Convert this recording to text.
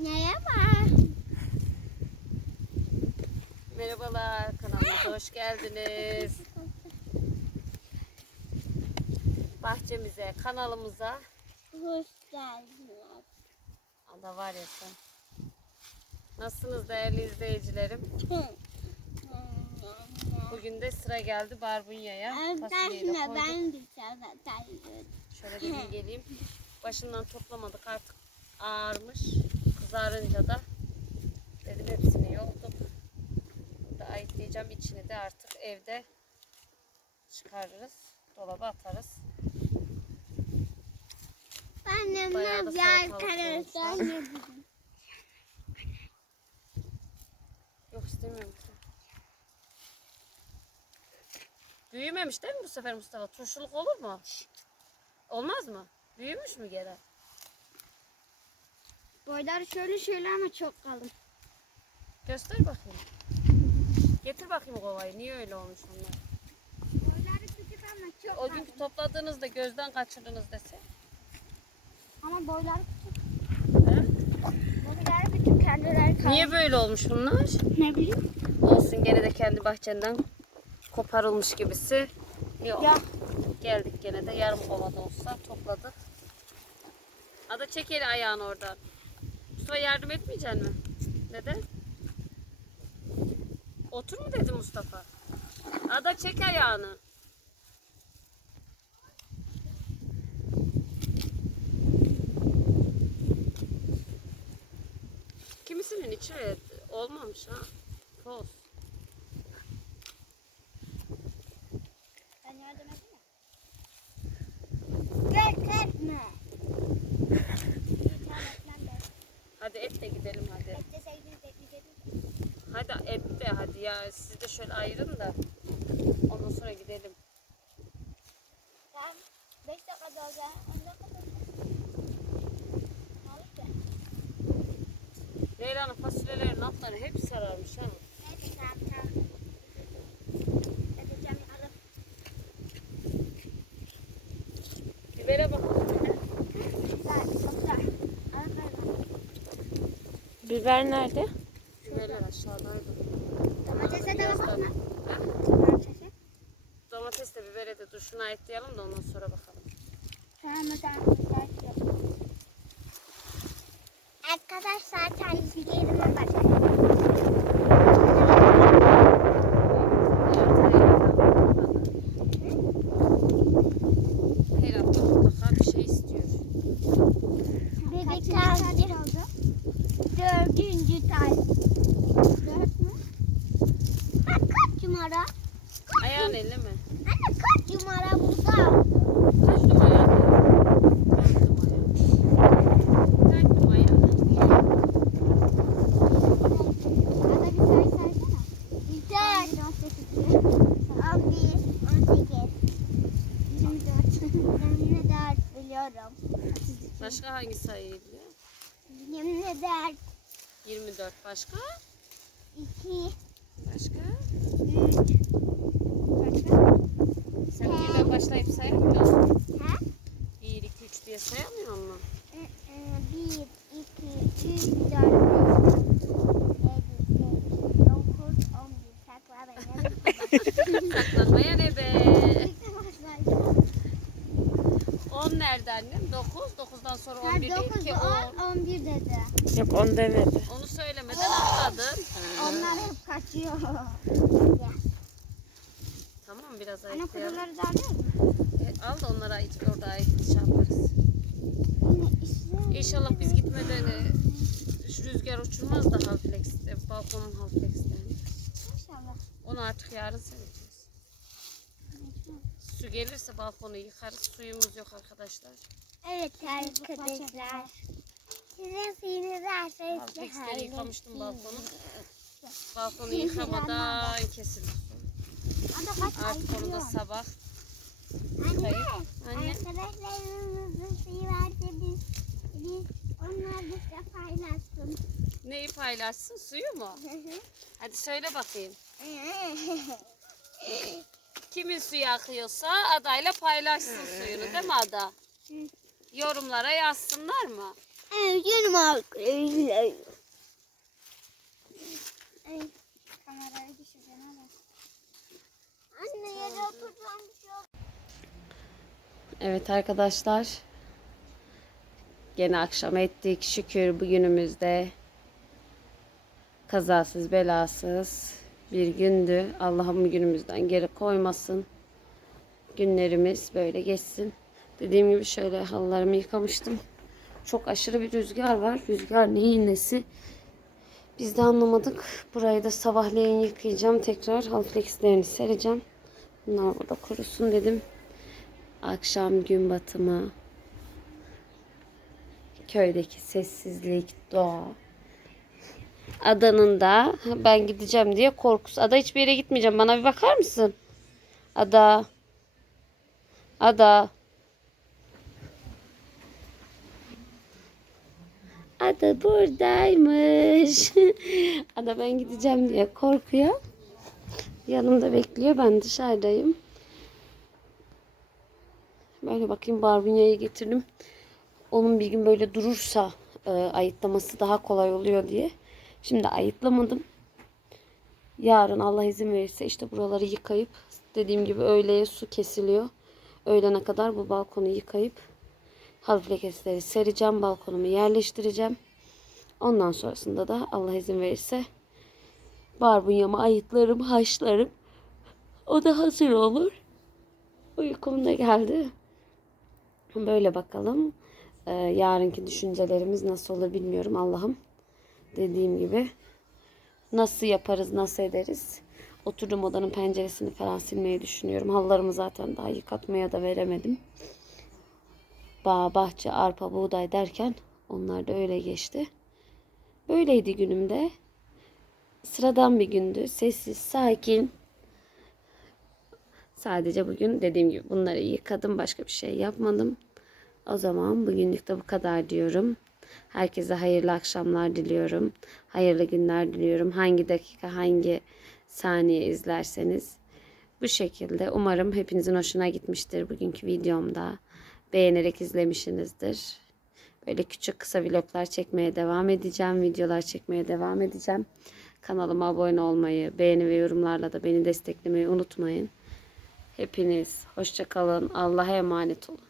Merhaba. Merhabalar kanalımıza hoş geldiniz. Bahçemize, kanalımıza. Hoş geldiniz. Allah var ya sen. Nasılsınız değerli izleyicilerim? Bugün de sıra geldi barbunyaya. Fasulyeyi de Arkadaşlar koyduk. ben dışarıda. Şöyle bir geleyim. Başından toplamadık artık ağarmış. Kızarınca da dedim hepsini yolduk. Burada ayıtlayacağım içini de artık evde çıkarırız. Dolaba atarız. Da bir arkadaşlar. Yok istemiyorum. Büyümemiş değil mi bu sefer Mustafa? Turşuluk olur mu? Olmaz mı? Büyümüş mü gene? Boyları şöyle şöyle ama çok kalın. Göster bakayım. Getir bakayım kovayı. Niye öyle olmuş onlar? Boyları küçük ama çok O günkü topladığınızda gözden kaçırdınız dese. Ama boyları küçük. He? Boyları küçük kendileri kalın. Niye böyle olmuş bunlar? Ne bileyim. Olsun gene de kendi bahçenden koparılmış gibisi. Yok. Ya. Geldik gene de yarım kovada olsa topladık. Ada çek eli ayağını oradan. Mustafa yardım etmeyecek mi? Neden? Otur mu dedi Mustafa? Ada çek ayağını. Kimisinin içi olmamış ha. Toz. Ben yardım edeyim mi? Gök etme. Hadi et de gidelim hadi. Etleseydiniz de gidelim. Hadi de hadi ya. Siz de şöyle ayırın da. Ondan sonra gidelim. Tamam. 5 dakika olacak. 10 dakika. Leyla'nın fasulyelerin altları hep sararmış ha. Edeceğim alıp. Bibere ver Biber nerede? Biberler aşağıdaydı. Domatese de Biraz bakalım. da- Domatese. Domates de bibere de dur. Şunu ayıtlayalım da ondan sonra bakalım. Tamam güzel. Arkadaşlar tanesi yerime bakın. elleme. Anne kaç numara burada? Kaç numara? Başka hangi sayıyı biliyor? 24. 24 başka? 2. Başka? 3. Sen He. birden başlayıp sayamıyor musun? Ha? 1, 2, 3 diye sayamıyor musun? 1, 2, 3, 4, 5, 6, 7, 8, 9, 11. Sakla beni. Saklanmaya ne be? On nerede annem? Dokuz. Dokuzdan sonra on bir değil 9, ki on. 10, 11 dedi. Yok on demedi. Onu söylemeden atladın. Onlar hep kaçıyor. Tamam biraz Anne ayıklayalım. kuruları da alıyor mu? E, al da onlara ait orada ait şey yaparız. Yine işte. İnşallah biz gitmeden e, şu rüzgar uçurmaz da halflex'te, balkonun halflex'lerini. İnşallah. Onu artık yarın sereceğiz. Su gelirse balkonu yıkarız. Suyumuz yok arkadaşlar. Evet arkadaşlar. Sizin suyunuzu açarız. Halflex'leri yıkamıştım balkonu. Balkonu yıkamadan kesildi. Artık onu da sabah Anne, anne. arkadaşlarımızın suyu varsa biz, biz onlar bizle paylaşsın. neyi paylaşsın? Suyu mu? Hadi söyle bakayım. Kimin suyu akıyorsa adayla paylaşsın suyunu değil mi ada? Yorumlara yazsınlar mı? Evet canım arkadaşlar. Ay kamerayı düşüreceğim ama. Anne yere oturacağım bir şey yok. Evet arkadaşlar. Gene akşam ettik. Şükür bugünümüzde kazasız belasız bir gündü. Allah'ım günümüzden geri koymasın. Günlerimiz böyle geçsin. Dediğim gibi şöyle halılarımı yıkamıştım. Çok aşırı bir rüzgar var. Rüzgar neyin nesi? Biz de anlamadık. Burayı da sabahleyin yıkayacağım. Tekrar halflexlerini sereceğim. Bunlar burada kurusun dedim. Akşam gün batımı, köydeki sessizlik, doğa. Adanın da ben gideceğim diye korkusu. Ada hiçbir yere gitmeyeceğim. Bana bir bakar mısın? Ada. Ada. Ada buradaymış. Ada ben gideceğim diye korkuyor. Yanımda bekliyor. Ben dışarıdayım. Böyle bakayım barbunyayı getirdim. Onun bir gün böyle durursa e, ayıtlaması daha kolay oluyor diye. Şimdi ayıtlamadım. Yarın Allah izin verirse işte buraları yıkayıp dediğim gibi öğleye su kesiliyor. Öğlene kadar bu balkonu yıkayıp hafif lekesleri sereceğim. Balkonumu yerleştireceğim. Ondan sonrasında da Allah izin verirse barbunyamı ayıtlarım, haşlarım. O da hazır olur. Uykum da geldi. Böyle bakalım. Ee, yarınki düşüncelerimiz nasıl olur bilmiyorum Allah'ım. Dediğim gibi nasıl yaparız, nasıl ederiz. Oturduğum odanın penceresini falan silmeyi düşünüyorum. Halılarımı zaten daha yıkatmaya da veremedim. Bağ, bahçe, arpa, buğday derken onlar da öyle geçti. Böyleydi günümde. Sıradan bir gündü. Sessiz, sakin. Sadece bugün dediğim gibi bunları yıkadım. Başka bir şey yapmadım. O zaman bugünlük de bu kadar diyorum. Herkese hayırlı akşamlar diliyorum. Hayırlı günler diliyorum. Hangi dakika, hangi saniye izlerseniz. Bu şekilde umarım hepinizin hoşuna gitmiştir bugünkü videomda. Beğenerek izlemişsinizdir. Böyle küçük kısa vloglar çekmeye devam edeceğim. Videolar çekmeye devam edeceğim. Kanalıma abone olmayı, beğeni ve yorumlarla da beni desteklemeyi unutmayın. Hepiniz hoşça kalın. Allah'a emanet olun.